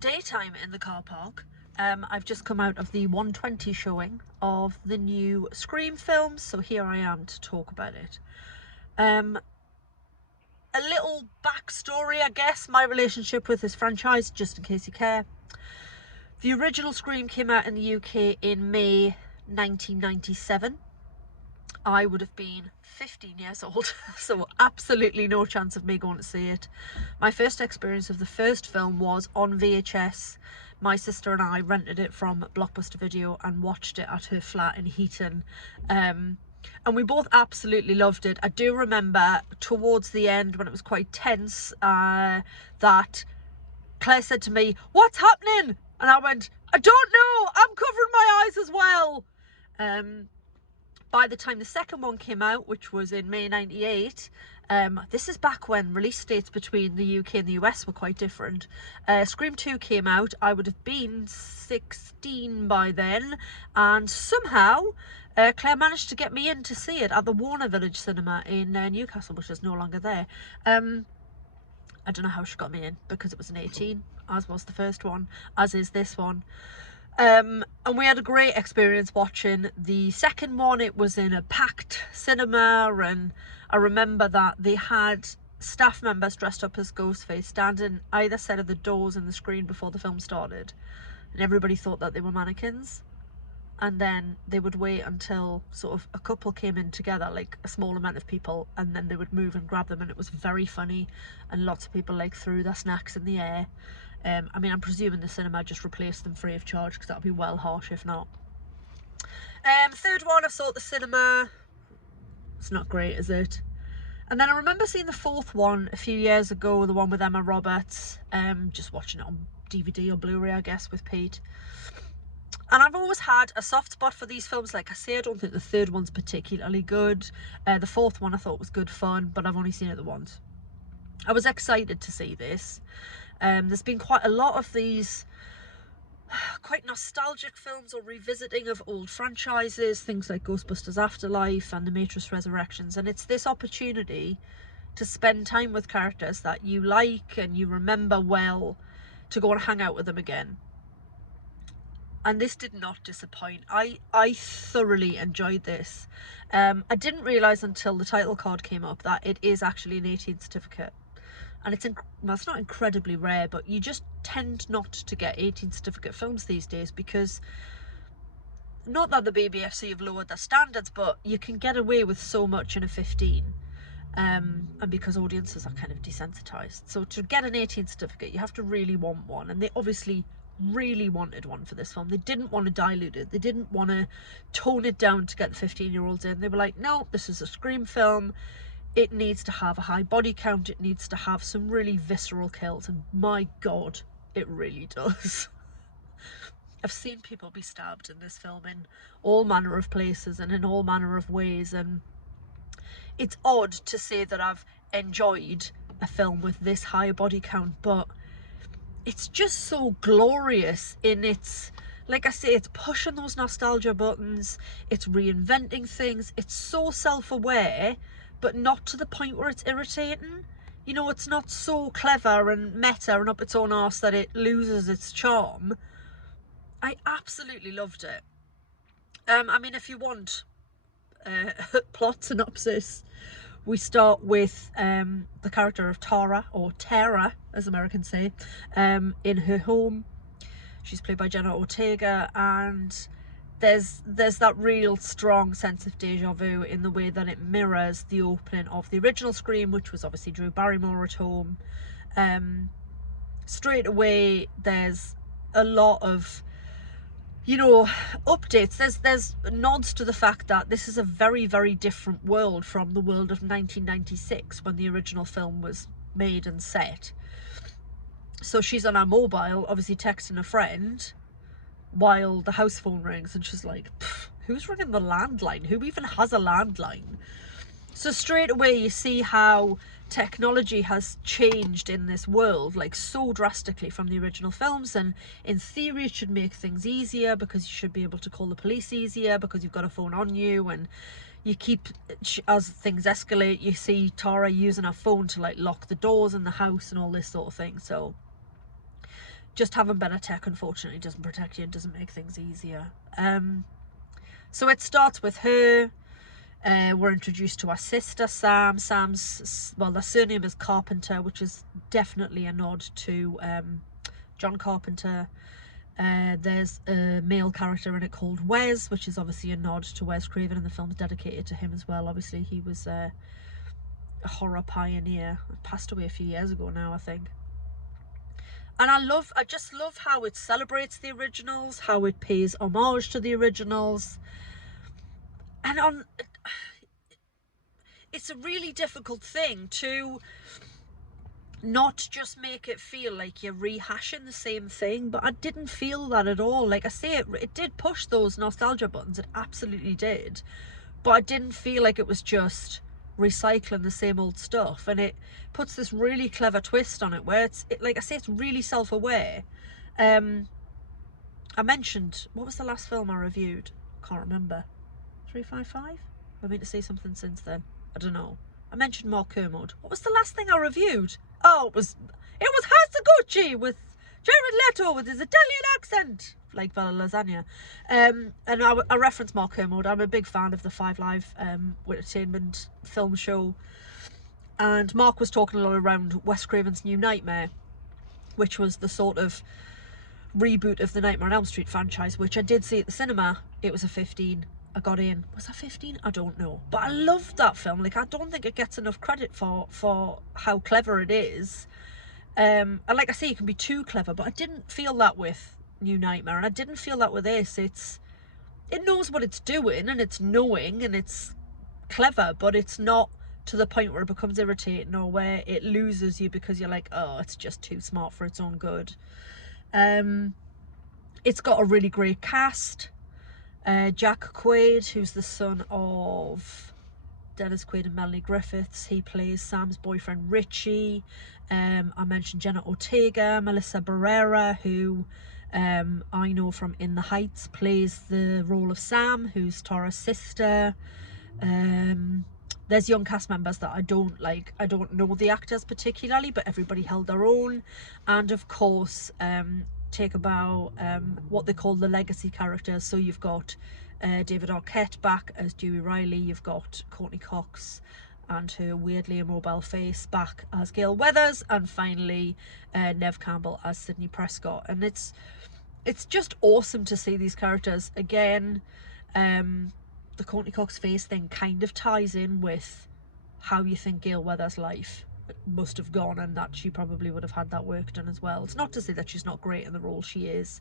daytime in the car park. I've just come out of the 120 showing of the new Scream films, so here I am to talk about it. A little backstory, I guess, my relationship with this franchise, just in case you care. The original Scream came out in the UK in May 1997. I would have been 15 years old, so absolutely no chance of me going to see it. My first experience of the first film was on VHS. My sister and I rented it from Blockbuster Video and watched it at her flat in Heaton. And we both absolutely loved it. I do remember towards the end, when it was quite tense, that Claire said to me, "What's happening?" And I went, "I don't know, I'm covering my eyes as well." By the time the second one came out, which was in May 98, this is back when release dates between the UK and the US were quite different. Scream 2 came out. I would have been 16 by then, and somehow Claire managed to get me in to see it at the Warner Village Cinema in Newcastle, which is no longer there. I don't know how she got me in, because it was an 18, as was the first one, as is this one. And we had a great experience watching the second one. It was in a packed cinema, and I remember that they had staff members dressed up as Ghostface standing either side of the doors in the screen before the film started, and everybody thought that they were mannequins. And then they would wait until sort of a couple came in together, like a small amount of people, and then they would move and grab them, and it was very funny, and lots of people like threw their snacks in the air. I mean, I'm presuming the cinema just replaced them free of charge, because that would be well harsh if not. Third one I saw at the cinema. It's not great, is it? And then I remember seeing the fourth one a few years ago, the one with Emma Roberts, just watching it on DVD or Blu-ray, I guess, with Pete. And I've always had a soft spot for these films. Like I say, I don't think the third one's particularly good. The fourth one I thought was good fun, but I've only seen it the once. I was excited to see this. There's been quite a lot of these quite nostalgic films or revisiting of old franchises, things like Ghostbusters Afterlife and The Matrix Resurrections, and it's this opportunity to spend time with characters that you like and you remember well, to go and hang out with them again. And this did not disappoint. I thoroughly enjoyed this. I didn't realise until the title card came up that it is actually an 18 certificate. And well, it's not incredibly rare, but you just tend not to get 18 certificate films these days, because not that the BBFC have lowered their standards, but you can get away with so much in a 15. And because audiences are kind of desensitized. So to get an 18 certificate, you have to really want one. And they obviously really wanted one for this film. They didn't want to dilute it. They didn't want to tone it down to get the 15-year-olds in. They were like, no, this is a Scream film. It needs to have a high body count. It needs to have some really visceral kills. And my God, it really does. I've seen people be stabbed in this film in all manner of places and in all manner of ways. And it's odd to say that I've enjoyed a film with this high body count, but it's just so glorious in its, like I say, it's pushing those nostalgia buttons, it's reinventing things, it's so self-aware, but not to the point where it's irritating. You know, it's not so clever and meta and up its own arse that it loses its charm. I absolutely loved it. I mean, if you want plot synopsis, we start with the character of Tara, or Tara as Americans say, in her home. She's played by Jenna Ortega, and there's that real strong sense of deja vu in the way that it mirrors the opening of the original Scream, which was obviously Drew Barrymore at home. Straight away there's a lot of, you know, updates. There's nods to the fact that this is a very, very different world from the world of 1996 when the original film was made and set. So she's on her mobile, obviously texting a friend, while the house phone rings, and she's like, who's ringing the landline? Who even has a landline? So straight away you see how technology has changed in this world, like so drastically from the original films. And in theory it should make things easier, because you should be able to call the police easier because you've got a phone on you. And you keep, as things escalate, you see Tara using her phone to like lock the doors in the house and all this sort of thing. So just having better tech, unfortunately, doesn't protect you and doesn't make things easier. So it starts with her. We're introduced to our sister Sam. Sam's, well, their surname is Carpenter, which is definitely a nod to John Carpenter. There's a male character in it called Wes, which is obviously a nod to Wes Craven, and the film's dedicated to him as well. Obviously, he was a horror pioneer. Passed away a few years ago now, I think. And I just love how it celebrates the originals, how it pays homage to the originals. And it's a really difficult thing to not just make it feel like you're rehashing the same thing, but I didn't feel that at all. Like I say, it did push those nostalgia buttons, it absolutely did, but I didn't feel like it was just recycling the same old stuff. And it puts this really clever twist on it where like I say, it's really self-aware. I mentioned, what was the last film I reviewed? Can't remember. 355? I mean to say something since then, I don't know. I mentioned Mark Kermode. What was the last thing I reviewed? Oh, it was House of Gucci with Jared Leto with his Italian accent, like Bella Lasagna. And I referenced Mark Kermode. I'm a big fan of the 5 Live entertainment film show. And Mark was talking a lot around Wes Craven's New Nightmare, which was the sort of reboot of the Nightmare on Elm Street franchise, which I did see at the cinema. It was a 15. I got in. Was I 15? I don't know. But I loved that film. Like, I don't think it gets enough credit for how clever it is. And like I say, it can be too clever, but I didn't feel that with New Nightmare, and I didn't feel that with this. It knows what it's doing, and it's knowing, and it's clever, but it's not to the point where it becomes irritating or where it loses you because you're like, oh, it's just too smart for its own good. It's got a really great cast. Jack Quaid, who's the son of Dennis Quaid and Melanie Griffiths, he plays Sam's boyfriend Richie. I mentioned Jenna Ortega. Melissa Barrera, who I know from In the Heights, plays the role of Sam, who's Tara's sister. There's young cast members that I don't know the actors particularly, but everybody held their own. And of course, take about what they call the legacy characters. So you've got David Arquette back as Dewey Riley, you've got Courtney Cox and her weirdly immobile face back as Gail Weathers, and finally Nev Campbell as Sidney Prescott. And it's just awesome to see these characters again. The Courtney Cox face thing kind of ties in with how you think Gail Weathers' life must have gone, and that she probably would have had that work done as well. It's not to say that she's not great in the role, she is.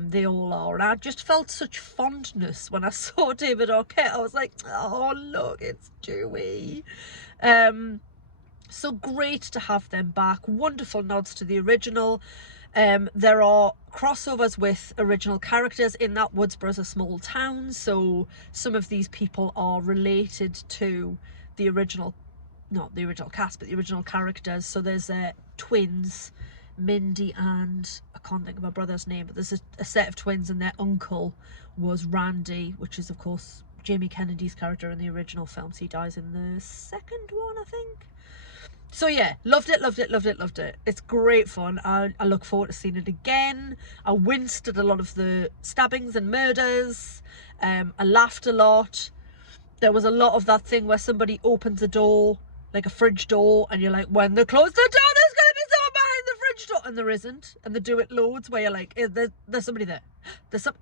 They all are, and I just felt such fondness when I saw David Arquette. I was like, oh look, it's Dewey. So great to have them back. Wonderful nods to the original. There are crossovers with original characters in that Woodsboro's a small town, so some of these people are related to the original, not the original cast, but the original characters. So there's twins, Mindy and I can't think of my brother's name, but there's a set of twins, and their uncle was Randy, which is of course Jamie Kennedy's character in the original films. He dies in the second one, I think. So yeah, loved it. It's great fun. I look forward to seeing it again. I winced at a lot of the stabbings and murders. I laughed a lot. There was a lot of that thing where somebody opens a door, like a fridge door, and you're like, when they close the door, there's going to be someone behind the fridge door. And there isn't. And they do it loads where you're like, there's somebody there.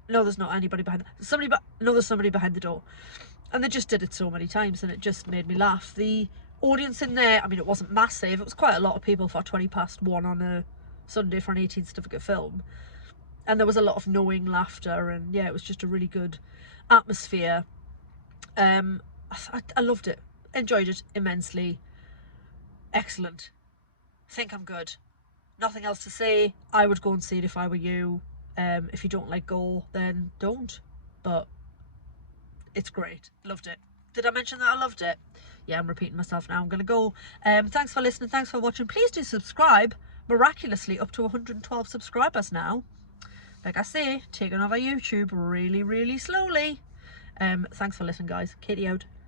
No, there's not anybody behind there's somebody behind the door. And they just did it so many times, and it just made me laugh. The audience in there, I mean, it wasn't massive. It was quite a lot of people for 1:20 on a Sunday for an 18 certificate film. And there was a lot of knowing laughter, and yeah, it was just a really good atmosphere. I loved it. Enjoyed it immensely. Excellent. Think I'm good. Nothing else to say. I would go and see it if I were you. If you don't like gore, then don't. But it's great. Loved it. Did I mention that I loved it? Yeah, I'm repeating myself now. I'm going to go. Thanks for listening. Thanks for watching. Please do subscribe. Miraculously up to 112 subscribers now. Like I say, taking over YouTube really, really slowly. Thanks for listening, guys. Katie out.